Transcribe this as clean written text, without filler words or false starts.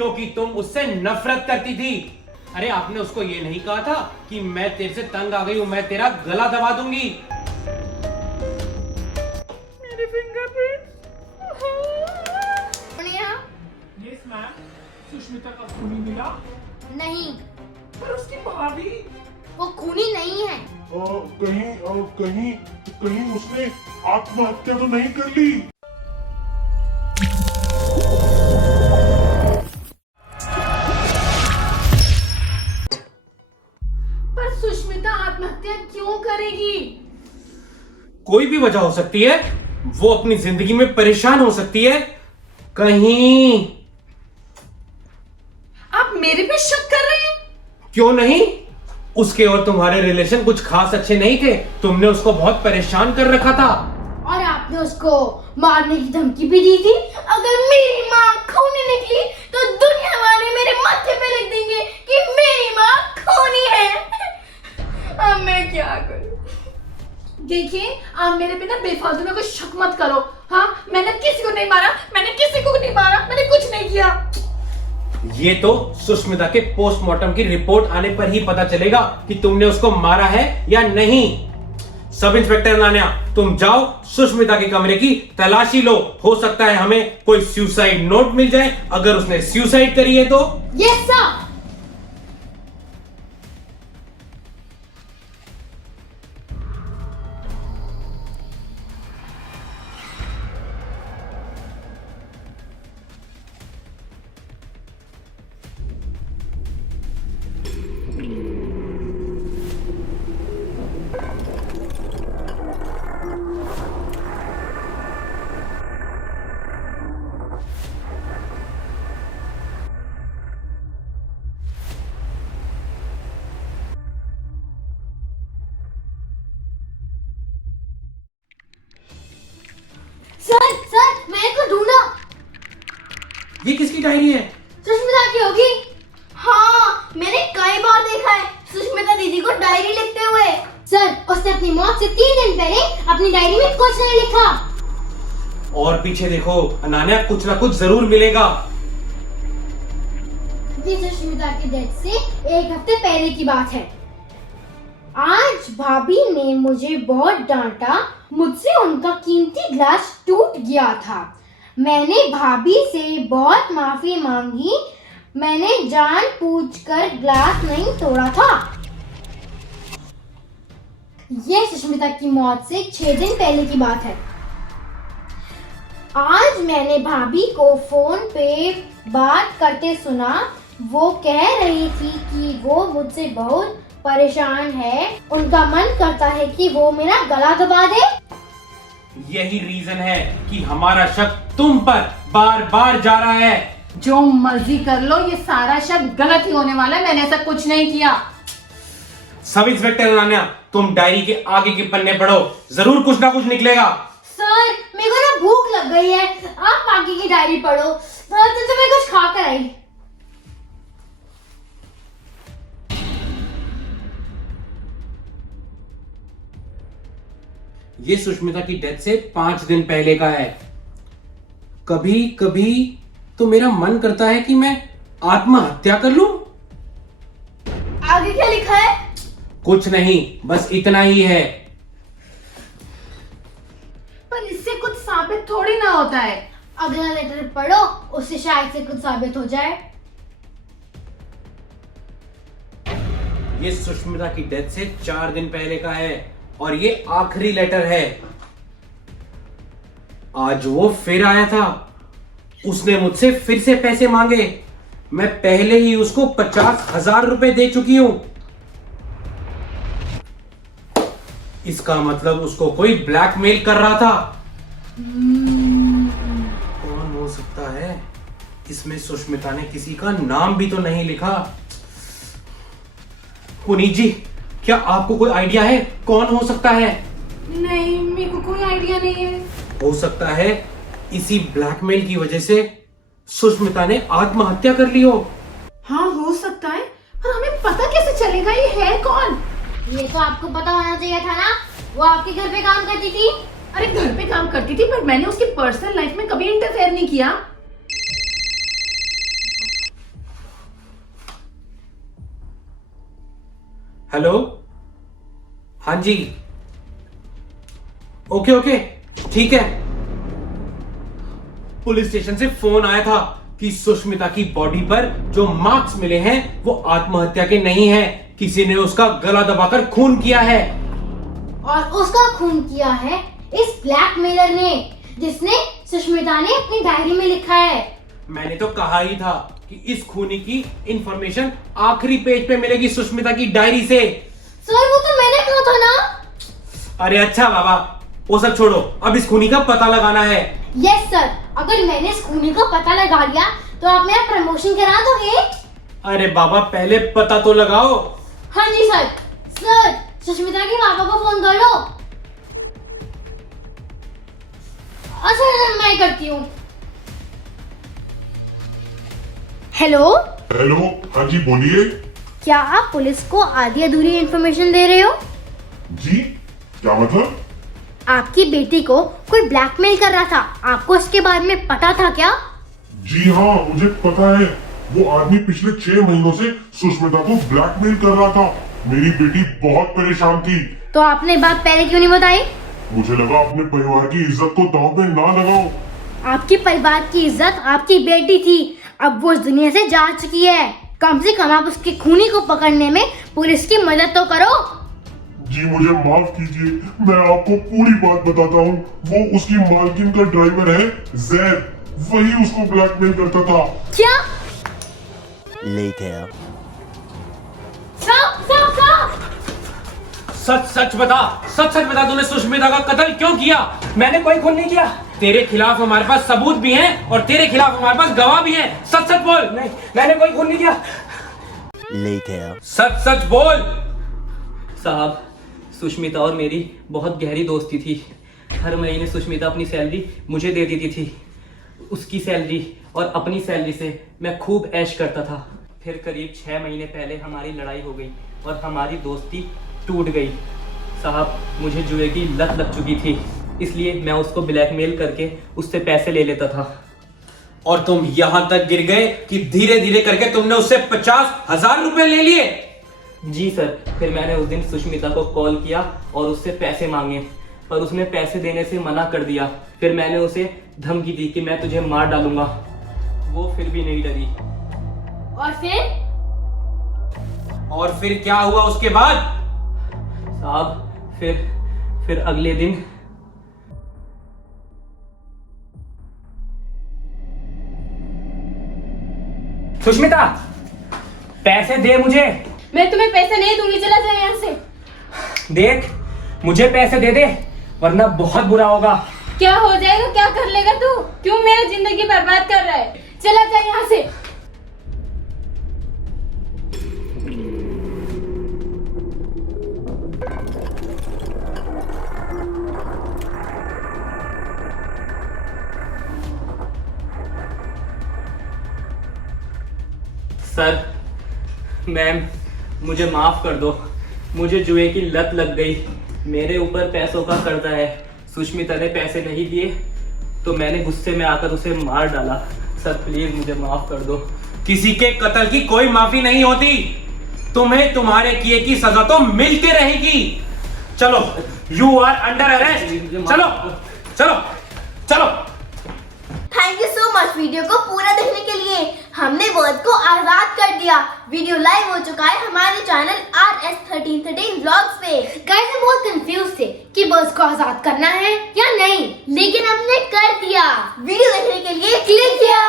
क्योंकि तुम उससे नफरत करती थी। अरे आपने उसको ये नहीं कहा था कि मैं तेरे से तंग आ गई हूं, मैं तेरा गला दबा दूंगी। मेरे फिंगरप्रिंट्स। यस मैम, सुष्मिता का खूनी मिला? नहीं, पर उसकी भाभी। वो खूनी नहीं है। कहीं कहीं उसने आत्महत्या तो नहीं कर ली? पर सुष्मिता आत्महत्या क्यों करेगी? कोई भी वजह हो सकती है, वो अपनी जिंदगी में परेशान हो सकती है। कहीं आप मेरे पे शक कर रहे हैं? क्यों नहीं, उसके और तुम्हारे रिलेशन कुछ खास अच्छे नहीं थे। तुमने उसको बहुत परेशान कर रखा था। और आपने उसको मारने की धमकी भी दी थी। अगर मेरी माँ खूनी निकली तो दुनिया वाले मेरे माथे पे लिख देंगे कि मेरी माँ खूनी है। अब मैं क्या करूं? देखिए, आप मेरे पे ना बेफालतू में कोई शक मत करो। हाँ, मैंने किसी को नहीं मारा, मैंने किसी को नहीं मारा, मैंने कुछ नहीं किया। ये तो सुष्मिता के पोस्टमार्टम की रिपोर्ट आने पर ही पता चलेगा कि तुमने उसको मारा है या नहीं। सब इंस्पेक्टर नान्या, तुम जाओ सुष्मिता के कमरे की तलाशी लो। हो सकता है हमें कोई सुसाइड नोट मिल जाए। अगर उसने सुसाइड करी है तो। Yes sir. सर मैंने को ढूंढा। ये किसकी डायरी है? सुष्मिता की होगी। हाँ, मैंने कई बार देखा है सुष्मिता दीदी को डायरी लिखते हुए। सर, उसने अपनी मौत से 3 दिन पहले अपनी डायरी में कुछ नहीं लिखा। और पीछे देखो नान्या, कुछ ना कुछ जरूर मिलेगा। ये सुष्मिता की डेथ से 1 हफ्ते पहले की बात है। आज भाभी ने मुझे बहुत डांटा। मुझसे उनका कीमती ग्लास टूट गया था। मैंने भाभी से बहुत माफी मांगी। मैंने जानबूझकर ग्लास नहीं तोड़ा था। यह सुष्मिता की मौत से 6 दिन पहले की बात है। आज मैंने भाभी को फोन पे बात करते सुना। वो कह रही थी कि वो मुझसे बहुत परेशान है। उनका मन करता है कि वो मेरा गला दबा दे। यही रीजन है कि हमारा शक तुम पर बार बार जा रहा है। जो मर्जी कर लो, ये सारा शक गलत ही होने वाला है। मैंने ऐसा कुछ नहीं किया। सब इंस्पेक्टर नान्या, तुम डायरी के आगे के पन्ने पढ़ो, जरूर कुछ ना कुछ निकलेगा। सर, मेरे को ना भूख लग गई है। आप आगे की डायरी पढ़ो। तो मैं कुछ खा कर आई। ये सुष्मिता की डेथ से 5 दिन पहले का है। कभी कभी तो मेरा मन करता है कि मैं आत्महत्या कर लूं। आगे क्या लिखा है? कुछ नहीं, बस इतना ही है। पर इससे कुछ साबित थोड़ी ना होता है। अगला लेटर पढ़ो, उससे शायद से कुछ साबित हो जाए। ये सुष्मिता की डेथ से 4 दिन पहले का है और ये आखिरी लेटर है। आज वो फिर आया था। उसने मुझसे फिर से पैसे मांगे। मैं पहले ही उसको 50,000 रुपए दे चुकी हूं। इसका मतलब उसको कोई ब्लैकमेल कर रहा था। कौन हो सकता है? इसमें सुष्मिता ने किसी का नाम भी तो नहीं लिखा। पुनीत जी, क्या आपको कोई आइडिया है कौन हो सकता है? नहीं, मेरे को कोई आइडिया नहीं है। हो सकता है इसी ब्लैकमेल की वजह से सुष्मिता ने आत्महत्या कर ली हो। हाँ, हो सकता है, पर हमें पता कैसे चलेगा ये है कौन? ये तो आपको पता होना चाहिए था ना। वो आपके घर पे काम करती थी। अरे घर पे काम करती थी, पर मैंने उसकी पर्सनल लाइफ में कभी इंटरफेयर नहीं किया। हेलो, हाँ जी, ओके ओके, ठीक है। पुलिस स्टेशन से फोन आया था कि सुष्मिता की बॉडी पर जो मार्क्स मिले हैं वो आत्महत्या के नहीं है, किसी ने उसका गला दबाकर खून किया है। और उसका खून किया है इस ब्लैकमेलर ने, जिसने सुष्मिता ने अपनी डायरी में लिखा है। मैंने तो कहा ही था कि इस खूनी की इंफॉर्मेशन आखिरी पेज पे मिलेगी सुष्मिता की डायरी से। सर वो तो मैंने कहा था ना। अरे अच्छा बाबा, वो सब छोड़ो, अब इस खूनी का पता लगाना है। यस सर, अगर मैंने इस खूनी का पता लगा लिया तो आप मेरा प्रमोशन करा दोगे? अरे बाबा, पहले पता तो लगाओ। हाँ जी सर। सर, सुष्मिता के पापा को फोन कर लो। सर मैं करती हूँ। हेलो, हेलो, हाँ जी बोलिए। क्या आप पुलिस को आधी अधूरी इंफॉर्मेशन दे रहे हो? जी, क्या मतलब? आपकी बेटी को कोई ब्लैकमेल कर रहा था, आपको इसके बारे में पता था क्या? जी हाँ, मुझे पता है। वो आदमी पिछले 6 महीनों से सुष्मिता को ब्लैकमेल कर रहा था। मेरी बेटी बहुत परेशान थी। तो आपने बात पहले क्यों नहीं बताई? मुझे लगा अपने परिवार की इज्जत को दांव पे ना लगाओ। आपके परिवार की इज्जत आपकी बेटी थी, अब वो इस दुनिया से जा चुकी है। कम से कम आप उसके खूनी को पकड़ने में पुलिस की मदद तो करो। जी मुझे माफ कीजिए, मैं आपको पूरी बात बताता हूँ। वो उसकी मालकिन का ड्राइवर है जैद, वही उसको ब्लैकमेल करता था। क्या? Later. Stop stop stop! सच सच बता, सच सच बता, तूने सुष्मिता का कत्ल क्यों किया? मैंने कोई खून नहीं किया। तेरे खिलाफ हमारे पास सबूत भी हैं और तेरे खिलाफ हमारे पास गवाह भी हैं। सच सच बोल। नहीं, मैंने कोई खून नहीं किया। Later. सच सच बोल। साहब, सुष्मिता और मेरी बहुत गहरी दोस्ती थी। हर महीने सुष्मिता अपनी सैलरी मुझे दे देती थी। उसकी सैलरी और अपनी सैलरी से मैं खूब ऐश करता था। फिर करीब 6 महीने पहले हमारी लड़ाई हो गई और हमारी दोस्ती टूट गई। साहब, मुझे जुए की लत लग चुकी थी, इसलिए मैं उसको ब्लैकमेल करके उससे पैसे ले लेता था। और तुम यहां तक गिर गए कि धीरे धीरे करके तुमने उससे 50,000 रुपए ले लिए। जी सर, फिर मैंने उस दिन सुष्मिता को कॉल किया और उससे पैसे मांगे, पर उसने पैसे देने से मना कर दिया। फिर मैंने उसे धमकी दी कि मैं तुझे मार डालूंगा। वो फिर भी नहीं डरी। और फिर? और फिर क्या हुआ उसके बाद? साहब, फिर अगले दिन सुष्मिता, पैसे दे मुझे। मैं तुम्हें पैसे नहीं दूंगी, चला जाए यहाँ से। देख, मुझे पैसे दे दे वरना बहुत बुरा होगा। क्या हो जाएगा, क्या कर लेगा तू? क्यों मेरा जिंदगी बर्बाद कर रहा है? चला जाए यहाँ से। सर, मैम, मुझे माफ कर दो। मुझे जुए की लत लग गई। मेरे ऊपर पैसों का कर्जा है। सुष्मिता ने पैसे नहीं दिए तो मैंने गुस्से में आकर उसे मार डाला। सर प्लीज मुझे माफ कर दो। किसी के कत्ल की कोई माफी नहीं होती। तुम्हें तुम्हारे किए की सजा तो मिलती रहेगी। चलो, यू आर अंडर अरेस्ट। चलो चलो चलो। Thank you so much video को पूरा देखने के लिए। हमने वर्ल्ड को आजाद कर दिया। वीडियो लाइव हो चुका है हमारे चैनल RS1313 व्लॉग्स पे। गाइस हम बहुत कंफ्यूज थे कि बर्ड्स को आजाद करना है या नहीं, लेकिन हमने कर दिया। वीडियो देखने के लिए क्लिक किया।